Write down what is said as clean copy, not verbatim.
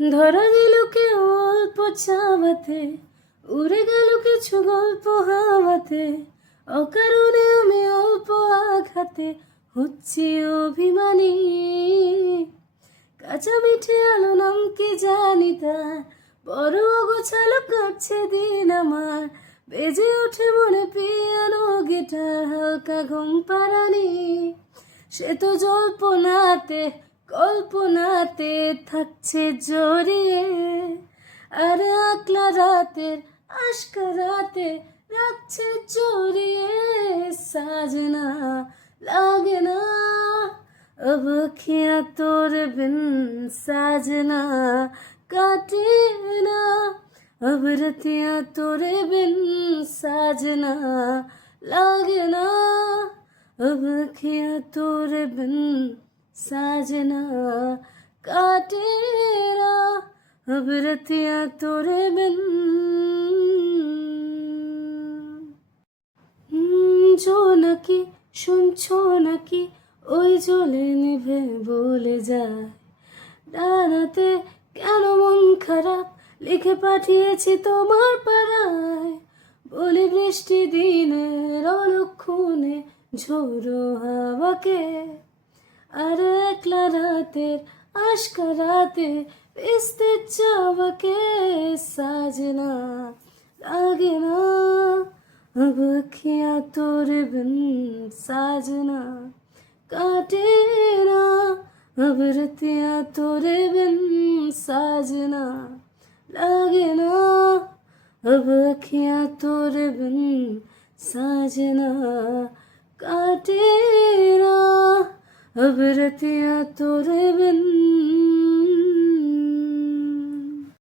ধরা দিল কেউ অল্প চাওয়াতে, উড়ে গেল কিছু গল্প হাওয়াতে, অকারণে আমি অল্প আঘাতে হচ্ছি অভিমানী। কাঁচা মিঠে আলো নাম কি জানি তার, বড় গোছালো কাটছে দিন আমার। বেজে ওঠে মনে পিয়ানো গিটার, হালকা ঘুম পাড়ানি। সে তো জল্পনাতে কল্পনাতে থাকছে জড়িয়ে, আর আকলা রাতের আশকা রাতে রাখছে জড়িয়ে। সাজনা লাগে না अब अखियाँ तोरे बिन, साजना काटे ना अब रतियाँ तोरे बिन, साजना लागे ना अब अखियाँ तोरे बिन, साजना काटे ना अब रतियाँ तोरे बिन। जो নাকি শুনছো নাকি ওই জ্বলে নিভে বলে যায়, ডানাতে কেন মন খারাপ লিখে পাঠিয়েছি তোমার পাড়ায়। বলি বৃষ্টি দিনের অলক্ষণে ঝোড়ো হাওয়াকে, আর একলা রাতের আশকা রাতে ভিজতে চাওয়াকে। সাজনা লাগে না अब अखियाँ तोरे बिन, साजना काटे ना अब रतियाँ तोरे बिन, साजना लागे ना अब अखियाँ तोरे बिन, साजना काटे ना अब रतियाँ तोरे बिन।